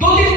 2-3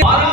12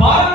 12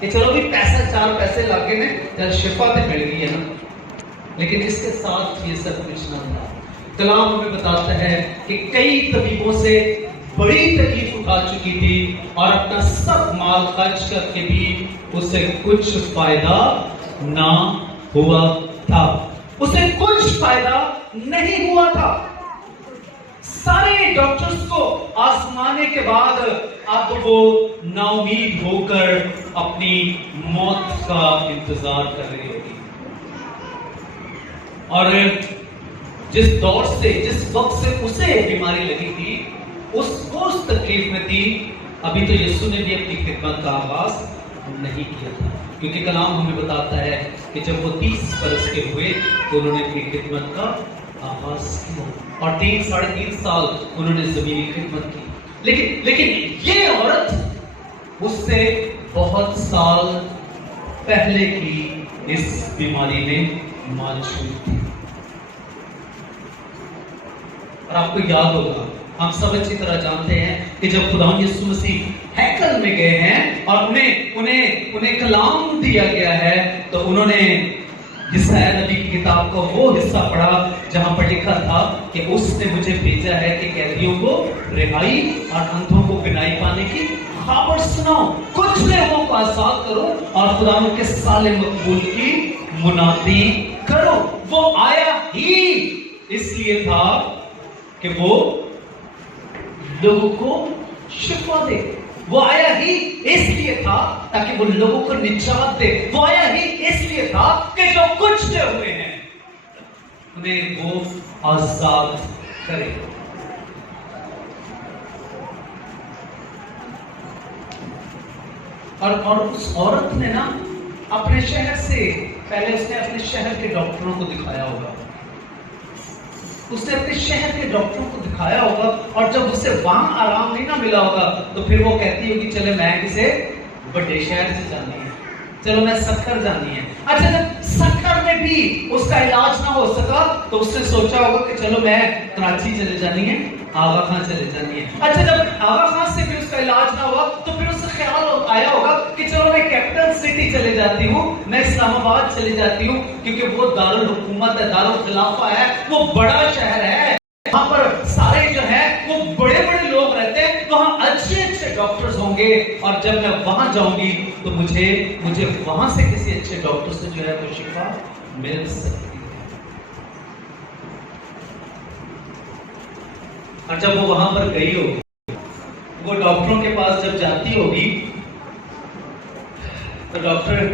کہ چلو بھی پیسہ 4 پیسے لگے نے چل شفا تو مل گئی ہے نا، لیکن اس کے ساتھ یہ سب کچھ نہ تھا۔ کلام ہمیں بتاتا ہے کہ کئی طبیبوں سے بڑی تکلیف اٹھا چکی تھی اور اپنا سب مال خرچ کر کے بھی اسے کچھ فائدہ نہ ہوا تھا، اسے کچھ فائدہ نہیں ہوا تھا۔ سارے ڈاکٹرز کو آزمانے کے بعد اب وہ نا امید ہو کر اپنی موت کا انتظار کر رہی ہوگی، اور جس دور سے جس وقت سے اسے بیماری لگی تھی اس تکلیف میں تھی۔ ابھی تو یسوع نے بھی اپنی خدمت کا آغاز نہیں کیا تھا، کیونکہ کلام ہمیں بتاتا ہے کہ جب وہ 30 برس کے ہوئے تو انہوں نے اپنی خدمت کا آغاز کیا اور 3-3.5 سال انہوں نے زمینی خدمت کی۔ لیکن یہ عورت اس سے بہت سال پہلے کی اس بیماری میں معصوم تھی، اور آپ کو یاد ہوگا، ہم سب اچھی طرح جانتے ہیں کہ جب خداوند یسوع مسیح ہیکل میں گئے ہیں اور انہیں کلام دیا گیا ہے تو انہوں نے یسایا نبی کی کتاب کا وہ حصہ پڑھا جہاں پر لکھا تھا کہ اس نے مجھے بھیجا ہے کہ قیدیوں کو رہائی اور اندھوں کو بینائی پانے کی خبر سناؤ، کچھ لوگوں کو آزاد کرو اور خداوند کے سال مقبول کی منادی کرو۔ وہ آیا ہی اس لیے تھا کہ وہ لوگوں کو شفا دے، وہ آیا ہی اس لیے تھا تاکہ وہ لوگوں کو نجات دے، وہ آیا ہی اس لیے تھا کہ جو کچھ ہوئے ہیں انہیں وہ آزاد کرے۔ اور اس عورت نے نا اپنے شہر سے پہلے اس نے اپنے شہر کے ڈاکٹروں کو دکھایا ہوگا، اس نے اپنے شہر کے ڈاکٹروں کو دکھایا ہوگا، اور جب اسے وہاں آرام نہیں نہ ملا ہوگا تو پھر وہ کہتی ہوگی چلے میں کسی بڑے شہر سے جانی ہے، چلو میں سکھر جانی ہے۔ اچھا جب سکھر میں بھی اس کا علاج نہ ہو سکا تو اس نے سوچا ہوگا کہ چلو میں کراچی چلے جانی ہے، آغا خان چلے جانی ہے۔ اچھا جب آغا خان سے بھی اس کا علاج نہ ہوا تو پھر اسے خیال آیا ہوگا کہ چلو میں کیپٹل سٹی چلے جاتی ہوں، میں اسلام آباد چلے جاتی ہوں، کیونکہ وہ دارالحکومت ہے، دارالخلافہ ہے، وہ بڑا شہر ہے، وہاں پر سارے جو ہے وہ بڑے بڑے لوگ رہتے ہیں، وہاں اچھے اچھے ڈاکٹرز ہوں گے، اور جب میں وہاں جاؤں گی تو مجھے وہاں سے کسی اچھے ڈاکٹر سے جو ہے وہ شفا مل سکتی ہے۔ اور جب وہ وہاں پر گئی ہوگی، وہ ڈاکٹروں کے پاس جب جاتی ہوگی تو ڈاکٹر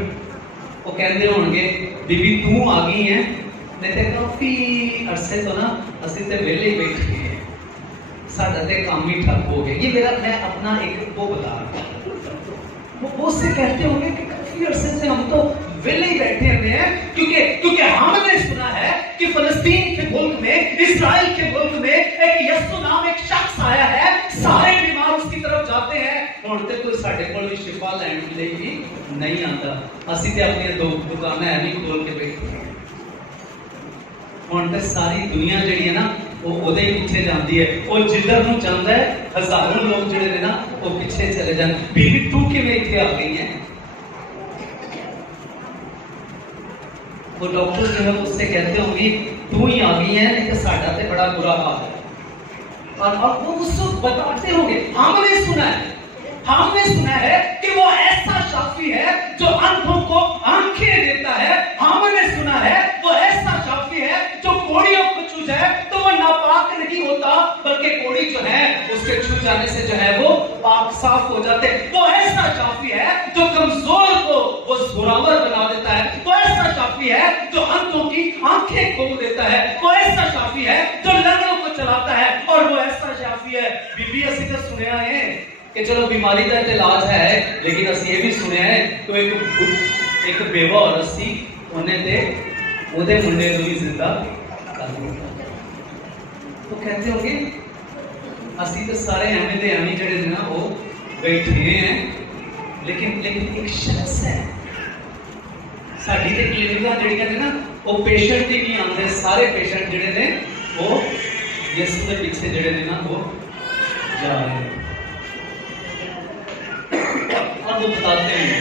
وہ کہتے ہوں گے بی بی تو آ گئی ہیں، نہیں تے کافی عرصے تو نا اسی تے ویلے ہی بیٹھے ہیں، ساڈا تے کام ہی ٹھپ ہو گیا۔ یہ میرا میں اپنا ایک وہ بتا رہا ہوں، وہ اس سے کہتے ہوں گے کہ کافی عرصے سے ہم تو ویلے ہی بیٹھے ہوئے ہیں، کیونکہ ہم نے سنا ہے کہ فلسطین کے ملک میں، اسرائیل کے ملک میں ایک یسوع نام ایک شخص آیا ہے، سارے بیمار اس کی طرف جاتے ہیں، ہن تے کوئی ساڈے کول بھی شفا لین کے لیے بھی نہیں آتا، اسی تے اپنی دکانیں ایویں کھول کے بیٹھے ہیں۔ ہن تے ساری دنیا جڑی ہے نا وہ اودے ہی پیچھے جاندی ہے، وہ جدھر نوں جاندا ہے ہزاروں لوگ جڑے نے نا وہ پیچھے چلے جان۔ بی بی تو کیویں ایتھے آ گئی ہیں؟ وہ ڈاکٹر جو ہے اس سے کہتے ہوں گی تو ہی آ گئی ہے، نہیں تو ساڈا تے بڑا برا حال ہے، اور وہ اس کو بتاتے ہوں گے ہم نے سنا ہے کہ وہ ایسا شافی ہے جو اندھوں کو آنکھیں دیتا ہے، ہم نے سنا ہے وہ ایسا شافی ہے جو کوڑیوں کو چھو جائے تو وہ ناپاک نہیں ہوتا، بلکہ کوڑی جو ہے اس کے چھو جانے سے جو ہے وہ پاک صاف ہو جاتے، وہ ایسا شافی ہے جو کمزور کو وہ زوراور بنا دیتا ہے، وہ ایسا شافی ہے جو اندھوں کی آنکھیں کھول دیتا ہے، وہ ایسا شافی ہے جو لنگڑوں کو چلاتا ہے، اور وہ ایسا شافی ہے۔ بی بی اسی تے سنیا ہے کہ چلو بیماری کا علاج ہے، لیکن اسی یہ بھی سنیا ہے تو ایک بیوہ عورت سی، انہیں تے اودے منڈے نوں بھی زندہ کر دتا۔ وہ کہتے ہوں گے اسی تو سارے ایویں دے ایویں جڑے نے نا وہ بیٹھے ہیں، لیکن ایک شخص ہے ساڈی تے کلینکاں جڑیاں نے نا وہ پیشنٹ ہی نہیں آندے، سارے پیشنٹ جڑے نے وہ یسوع دے پیچھے جڑے نے نا وہ جا رہے ہیں، اور وہ بتاتے ہیں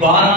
12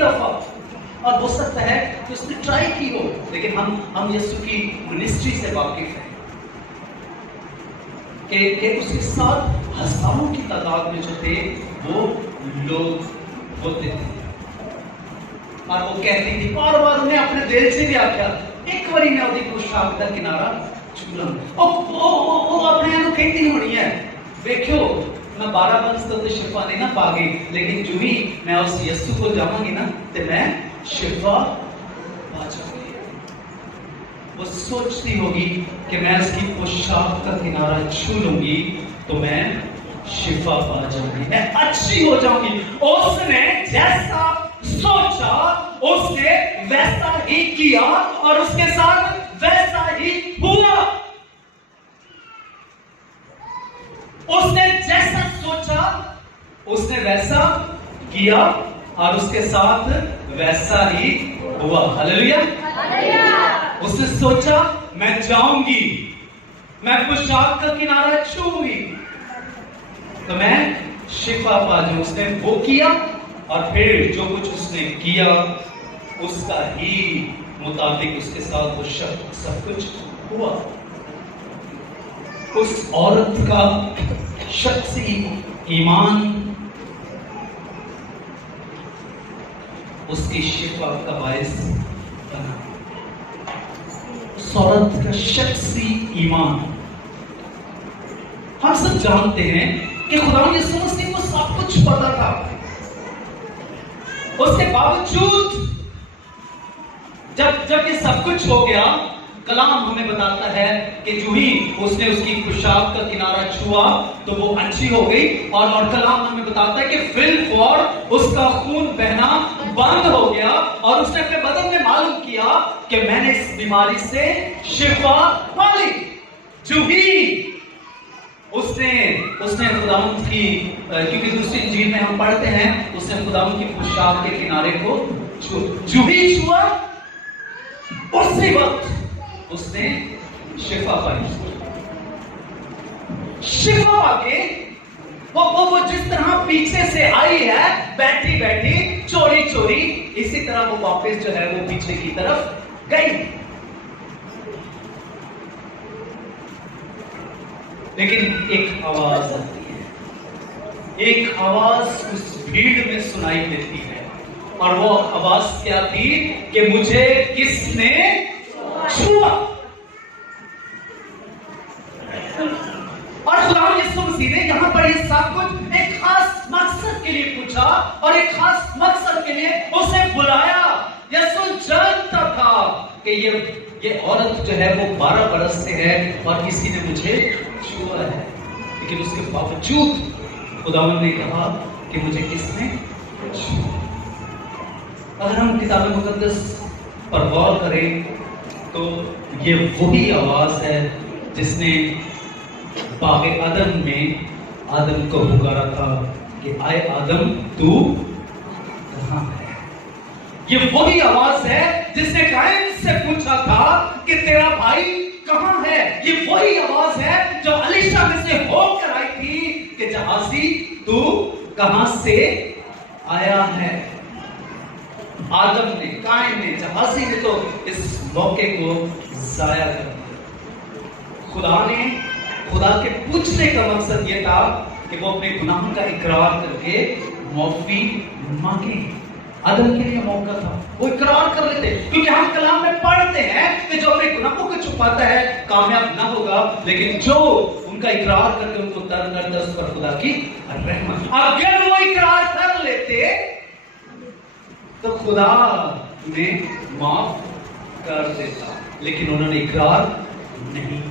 دفعہ، اور ہو سکتا ہے کہ اس نے ٹرائی کی ہو، لیکن ہم یسوع کی منسٹری سے واقف ہیں کہ اس کے ساتھ ہزاروں کی تعداد میں جو تھے وہ لوگ ہوتے تھے، اور وہ کہتی تھی بار بار انہیں اپنے دل سے بھی آخیا ایک باری میں ਉਹਦੀ پوشاک کا کنارہ چھو لوں، وہ اپنے آپ کو کہتی ہونی ہے دیکھو میں 12 برس تو شفا نہیں نہ پا گئی، لیکن جو ہی میں اس یسوع کو جاؤں گی نا تو میں شفا پا جاؤں گی۔ وہ سوچتی ہوگی کہ میں اس کی پوشاک کا کنارہ چھو لوں گی تو میں شفا پا جاؤں گی، میں اچھی ہو جاؤں گی۔ اس نے جیسا سوچا اس نے ویسا ہی کیا اور اس کے ساتھ ویسا ہی ہوا۔ اس نے جیسا سوچا اس نے ویسا کیا اور اس کے ساتھ ویسا ہی ہوا۔ ہلیلویا۔ اس نے سوچا میں جاؤں گی، میں پوشاک کا کنارہ چھوں گی تو میں شفا پا جاؤں۔ اس نے وہ کیا اور پھر جو کچھ اس نے کیا اس کا ہی مطابق اس کے ساتھ وہ سب کچھ ہوا۔ اس عورت کا شخصی ایمان اس کی شفا کا باعث بنا۔ اس عورت کا شخصی ایمان، ہم سب جانتے ہیں کہ خدا یسوع مسیح کو سب کچھ پتا تھا، اس کے باوجود جب یہ سب کچھ ہو گیا، کلام ہمیں بتاتا ہے کہ جو ہی اس نے اس کی پوشاک کا کنارہ چھوا تو وہ اچھی ہو گئی، اور کلام ہمیں بتاتا ہے کہ فی الفور اس کا خون بہنا بند ہو گیا اور اس نے اپنے بدن میں معلوم کیا کہ میں نے اس بیماری سے شفا پا لی۔ جو ہی اس نے خداوند کی، کیونکہ دوسری انجیل میں ہم پڑھتے ہیں اس نے خداوند کی پوشاک کے کنارے کو جو ہی چھوا اسی وقت اس نے شفا پائی۔ شفا پا کے وہ جس طرح پیچھے سے آئی ہے بیٹھی بیٹھی چوری چوری، اسی طرح وہ واپس جو ہے وہ پیچھے کی طرف گئی۔ لیکن ایک آواز آتی ہے، ایک آواز اس بھیڑ میں سنائی دیتی ہے، اور وہ آواز کیا تھی کہ مجھے کس نے چھوا؟ اور خدا یسوع مسیح نے یہاں پر یہ سب کچھ ایک خاص مقصد کے لیے پوچھا اور ایک خاص مقصد کے لیے اسے بلایا۔ یسوع جانتا تھا کہ یہ عورت جو ہے وہ 12 برس سے ہے اور کسی نے مجھے چھوا ہے، لیکن اس کے باوجود خداوند نے کہا کہ مجھے کس نے چھوا۔ اگر ہم کتاب مقدس پر غور کریں تو یہ وہی آواز ہے جس نے باغ عدن میں آدم کو پکارا تھا کہ آئے آدم تو کہاں ہے۔ یہ وہی آواز ہے جس نے قائن سے پوچھا تھا کہ تیرا بھائی کہاں ہے۔ یہ وہی آواز ہے جو علیشا میں سے ہو کر آئی تھی کہ جہازی تو کہاں سے آیا ہے۔ آدم نے، قائن نے، جہازی نے تو اس موقع کو ضائع کر دیا۔ خدا کے پوچھنے کا مقصد یہ تھا کہ وہ اپنے گناہ کا اقرار کر کے معافی مانگے۔ آدم کے لیے موقع تھا، وہ اقرار کر لیتے، کیونکہ ہم کلام میں پڑھتے ہیں کہ جو اپنے گناہوں کو چھپاتا ہے کامیاب نہ ہوگا، لیکن جو ان کا اقرار کر کے ان کو ترک کرتا ہے اس پر خدا کی رحمت۔ اگر وہ اقرار کر لیتے تو خدا نے معاف کر دیتا، لیکن انہوں نے اقرار نہیں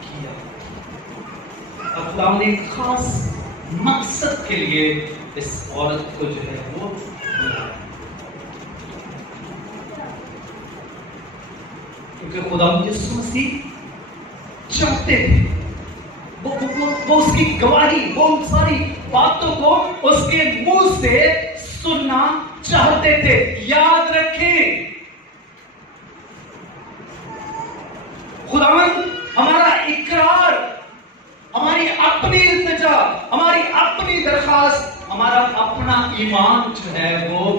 کیا۔ اب خدا نے ایک خاص مقصد کے لیے اس عورت کو جو ہے وہ بلایا، کیونکہ خدا یسوع مسیح چاہتے تھے وہ اس کی گواہی، وہ ان ساری باتوں کو اس کے منہ سے سننا چاہتے تھے۔ یاد رکھیں، خداوند ہمارا اقرار، ہماری اپنی التجا، ہماری اپنی درخواست، ہمارا اپنا ایمان جو ہے وہ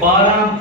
12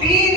3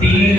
3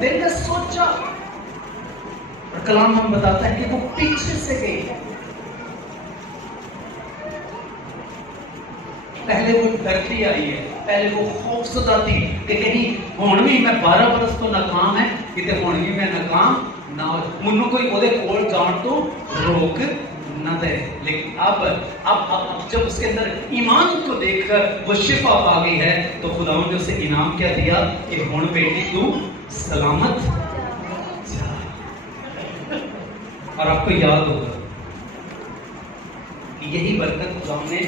دل میں سوچا اور کلام ہم بتاتا ہے کہ وہ پیچھے سے گئی. پہلے وہ ڈرتی آئی ہے, پہلے وہ خوفزدہ تھی کہ کہیں ہون بھی میں 12 برس تو ناکام ہے, کتے ہون بھی میں ناکام نہ ہو, منو کوئی وہ دے کول جان تو روک نہ دے. لیکن اب جب اس کے اندر ایمان کو دیکھ کر وہ شفا پا گئی ہے تو خدا نے اسے انعام کیا دیا کہ ہون بیٹی تو سلامت جا. اور آپ کو یاد ہوگا کہ یہی برکت خدا نے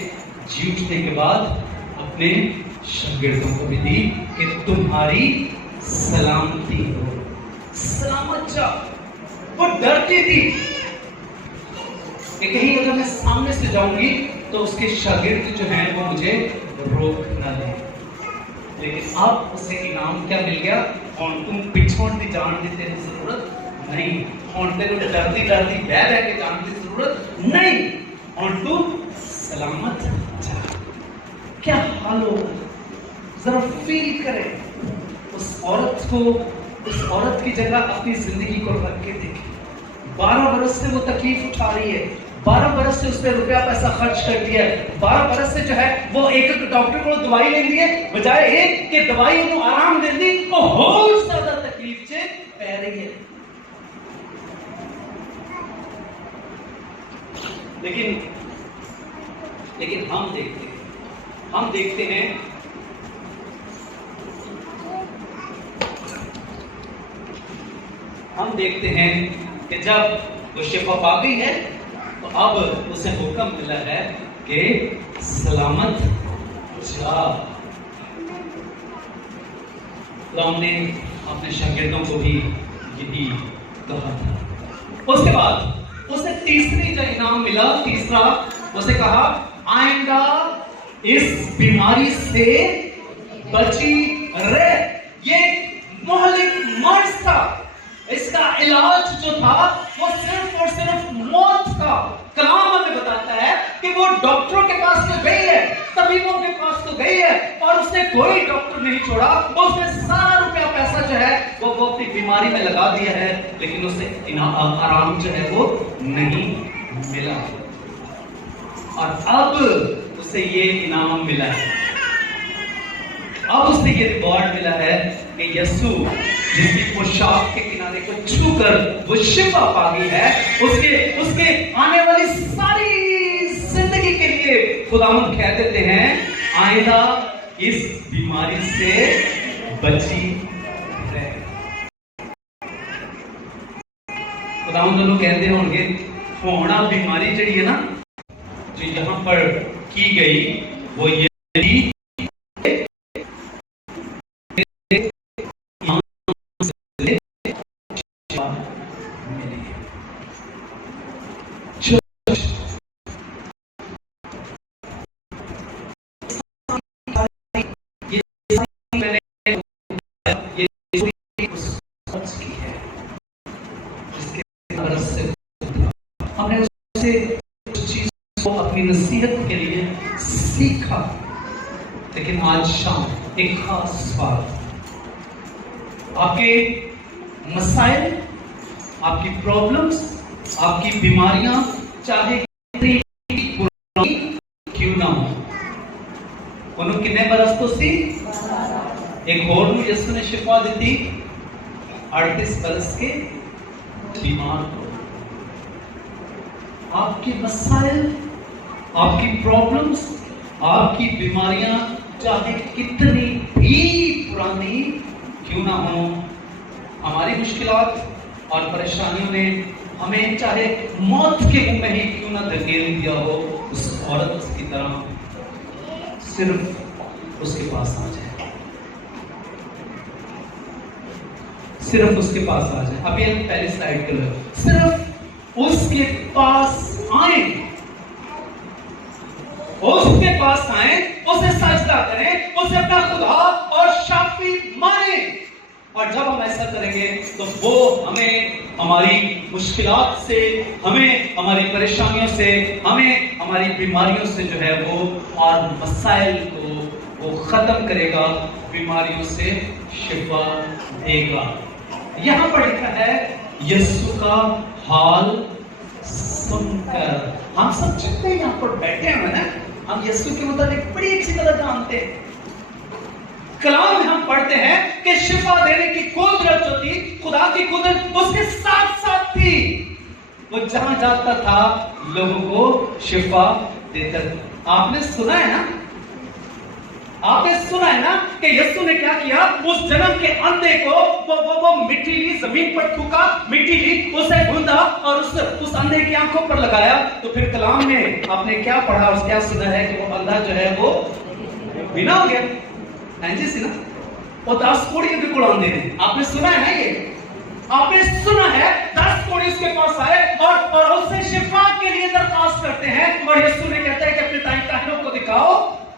جی اٹھنے کے بعد اپنے شاگردوں کو بھی دی کہ تمہاری سلامتی ہو, سلامت جا. وہ ڈرتی تھی کہ کہیں اگر میں سامنے سے جاؤں گی تو اس کے شاگرد جو ہیں وہ مجھے روک نہ دیں. لیکن اب اسے انعام کیا مل گیا, اور تم پچھوڑ دی جان دی تیری ضرورت نہیں, اور تیرے ڈرتی ڈرتی بہ رہ کے جان کی ضرورت نہیں, اور تم سلامت جا. کیا حال ہوگا, ذرا فیل کریں اس عورت کو, اس عورت کی جگہ اپنی زندگی کو رکھ کے دیکھیں. 12 برس سے وہ تکلیف اٹھا رہی ہے, 12 برس سے اس پہ روپیہ پیسہ خرچ کر دیا ہے, 12 برس سے جو ہے وہ ایک ڈاکٹر کو دوائی لے لی ہے, بجائے ایک کہ دوائی انہوں آرام دے دی وہ اور زیادہ تکلیف سے پہ رہی ہے. لیکن ہم دیکھتے ہیں کہ جب وہ شفا پا گئی ہے تو اب اسے حکم ملا ہے کہ سلامت جا. ہم نے اپنے شاگردوں کو بھی یہی کہا تھا. اس کے بعد اسے تیسری جو انعام ملا, تیسرا اسے کہا آئندہ اس بیماری سے بچی رہ. یہ مہلک مرض تھا, اس کا علاج جو تھا وہ صرف اور صرف موت تھا. کلام ہمیں بتاتا ہے کہ وہ ڈاکٹروں کے پاس تو گئی ہے, طبیبوں کے پاس تو گئی ہے, اور اس نے کوئی ڈاکٹر نہیں چھوڑا. اس نے سارا روپیہ پیسہ جو ہے وہ اپنی بیماری میں لگا دیا ہے, لیکن اسے آرام جو ہے وہ نہیں ملا. اور اب اسے یہ انعام ملا ہے, اب اسے یہ ریوارڈ ملا ہے کہ یسوع جس کی پوشاک کے کنارے کو چھو کر وہ شفا پا گئی ہے, اس کے آنے والی ساری زندگی کے لیے خداوند کہہ دیتے ہیں آئندہ اس بیماری سے بچی رہے. خداوند لوگ کہتے ہوں گے ہونا بیماری جڑی ہے نا جو یہاں پر کی گئی وہ یہ اپنی نصیحت کے لیے سیکھا. لیکن آج شام ایک خاص بات, آپ کے مسائل, آپ کی پرابلمز, آپ کی بیماریاں چاہے کتنی پرانی کیوں نہ ہو, انہوں کتنے برس تو سی, ایک اور میں یسوع نے شفا دیتی 38 برس کے بیمار کو. آپ کے مسائل, آپ کی پرابلمز, آپ کی بیماریاں چاہے کتنی بھی پرانی کیوں نہ ہوں, ہماری مشکلات اور پریشانیوں نے ہمیں چاہے موت کے منہ میں ہی کیوں نہ دھکیل دیا ہو, اس عورت کی طرح صرف اس کے پاس آ جائے, صرف اس کے پاس آ جائے. ابھی ہم پہلی سلائیڈ کر رہے, صرف اس کے پاس آئیں, اس کے پاس آئیں, اسے سجدہ کریں, اسے اپنا خدا اور شافی مانیں. اور جب ہم ایسا کریں گے تو وہ ہمیں ہماری مشکلات سے, ہمیں ہماری پریشانیوں سے, ہمیں ہماری بیماریوں سے جو ہے وہ اور مسائل کو وہ ختم کرے گا, بیماریوں سے شفا دے گا. یہاں پر لکھا ہے یسوع کا حال سن کر. ہم سب جتنے یہاں پر بیٹھے ہیں نا, ہم یسوع کے متعلق بڑی اچھی طرح جانتے ہیں. کلام میں ہم پڑھتے ہیں کہ شفا دینے کی قدرت جو تھی, خدا کی قدرت اس کے ساتھ ساتھ تھی. وہ جہاں جاتا تھا لوگوں کو شفا دیتا تھا. آپ نے سنا ہے نا, آپ نے سنا ہے نا کہ یسوع نے کیا کیا, اس جنم کے اندھے کو وہ مٹی لی, زمین پر تھوکا, مٹی لی, اسے گھوندا اور اس اندھے کی آنکھوں پر لگایا. تو پھر کلام میں آپ نے کیا پڑھا اور کیا سنا ہے کہ وہ اندھا جو ہے وہ بنا ہو گیا. جی سی نا, وہ 10 کوڑی بھی قرآن دے دیں. آپ نے سنا ہے نا, یہ آپ نے سنا ہے 10 کوڑی اس کے پاس آئے اور اس سے شفا کے لیے درخواست کرتے ہیں, اور یسوع نے کہتا ہے کہ اپنے دائیں کانوں کو دکھاؤ,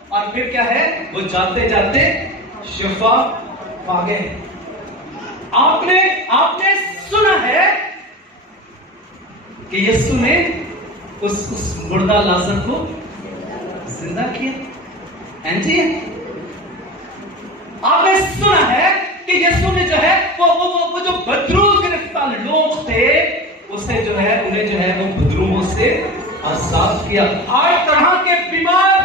اور پھر کیا ہے, وہ جاتے جاتے شفا پا گئے. آپ نے سنا ہے کہ یسوع نے اس مردہ لازر کو زندہ کیا. جی آپ نے سنا ہے کہ یسوع نے جو ہے وہ جو بدروح گرفتار لوگ تھے, اسے جو ہے انہیں جو ہے وہ بدروحوں سے آزاد کیا. ہر طرح کے بیمار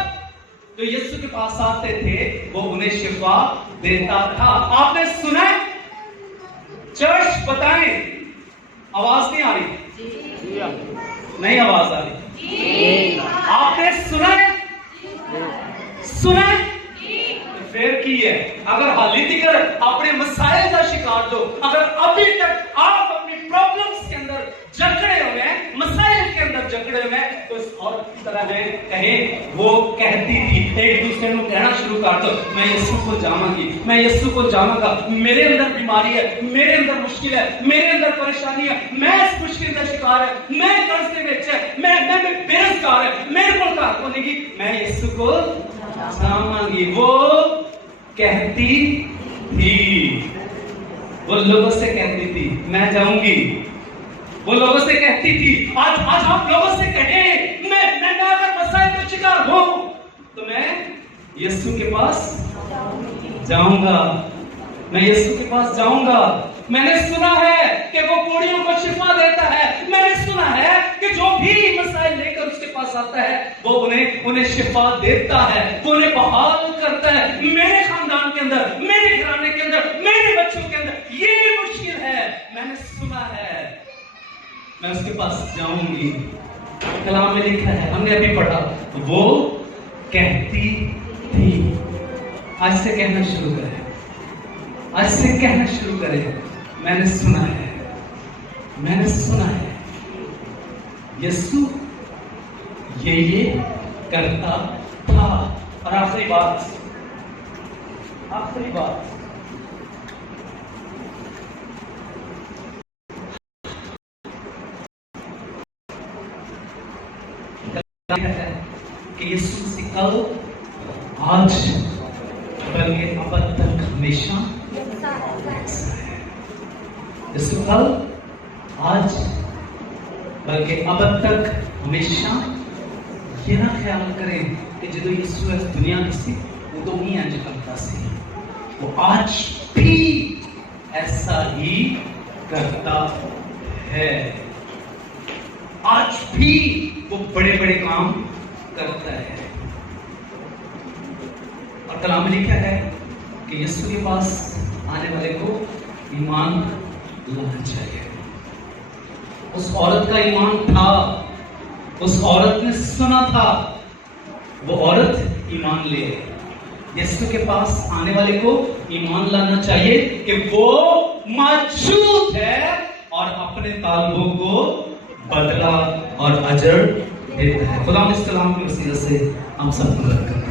جو یسوع کے پاس آتے تھے وہ انہیں شفا دیتا تھا. آپ نے سنا ہے, چرچ بتائیں, آواز نہیں آ رہی, نہیں آواز آ رہی. آپ نے سنا ہے, سنا ہے پھر کی ہے. اگر حالی دیگر اپنے مسائل کا شکار دو, اگر ابھی تک آپ اپنی پرابلمز کے اندر جکڑے ہوئے ہیں, مسائل کے اندر جکڑے ہوئے ہیں, تو اس عورت کی طرح ہے کہیں وہ کہتی تھی, ایک دوسرے کو کہنا شروع کر دو, میں یسوع کو جاواں گی, میں یسوع کو جاواں گا, میرے اندر بیماری ہے, میرے اندر مشکل ہے, میرے اندر پریشانی ہے, میں اس مشکل کا شکار ہے, میں قرض کے وچ ہے, میں بے روزگار ہے, میرے کو گھر کو نہیں گی, میں یسوع کو جاواں گی. وہ کہتی تھی, وہ لوگوں سے کہتی تھی میں جاؤں گی, وہ لوگوں سے کہتی تھی. آج آپ لوگوں سے کہیں میں اگر مسائل کا شکار ہوں تو میں یسوع کے پاس جاؤں گا, میں یسوع کے پاس جاؤں گا. میں نے سنا ہے کہ وہ کوڑیوں کو شفا دیتا ہے. میں نے سنا ہے کہ جو بھی مسائل لے کر اس کے پاس آتا ہے وہ انہیں شفا دیتا ہے, وہ انہیں بحال کرتا ہے. میرے خاندان کے اندر, میرے گھرانے کے اندر, میرے بچوں کے اندر یہ مشکل ہے, میں نے سنا ہے, میں اس کے پاس جاؤں گی. کلام میں لکھا ہے, ہم نے ابھی پڑھا, وہ کہتی تھی. آج سے کہنا شروع کریں, آج سے کہنا شروع کریں, میں نے سنا ہے, میں نے سنا ہے یسوع یہ کرتا تھا. اور آخری بات, کہ یسوع سے کل, آج, بلکہ اب تک ہمیشہ یسوع کل, آج, بلکہ اب تک ہمیشہ. یہ نہ خیال کریں کہ جدو یسوع اس دنیا میں سی وہ تو نہیں انج کرتا سی, وہ آج بھی ایسا ہی کرتا ہے. آج بھی وہ بڑے بڑے کام کرتا ہے. اور کلام میں لکھا ہے کہ یسوع کے پاس آنے والے کو ایمان لانا چاہیے. اس عورت کا ایمان تھا, اس عورت نے سنا تھا, وہ عورت ایمان لے. یسوع کے پاس آنے والے کو ایمان لانا چاہیے کہ وہ موجود ہے اور اپنے طالبوں کو بدلہ اور اجر دیتا ہے. خدا اس کلام کی وسیلہ سے ہم سب کو مدد کرتا ہے.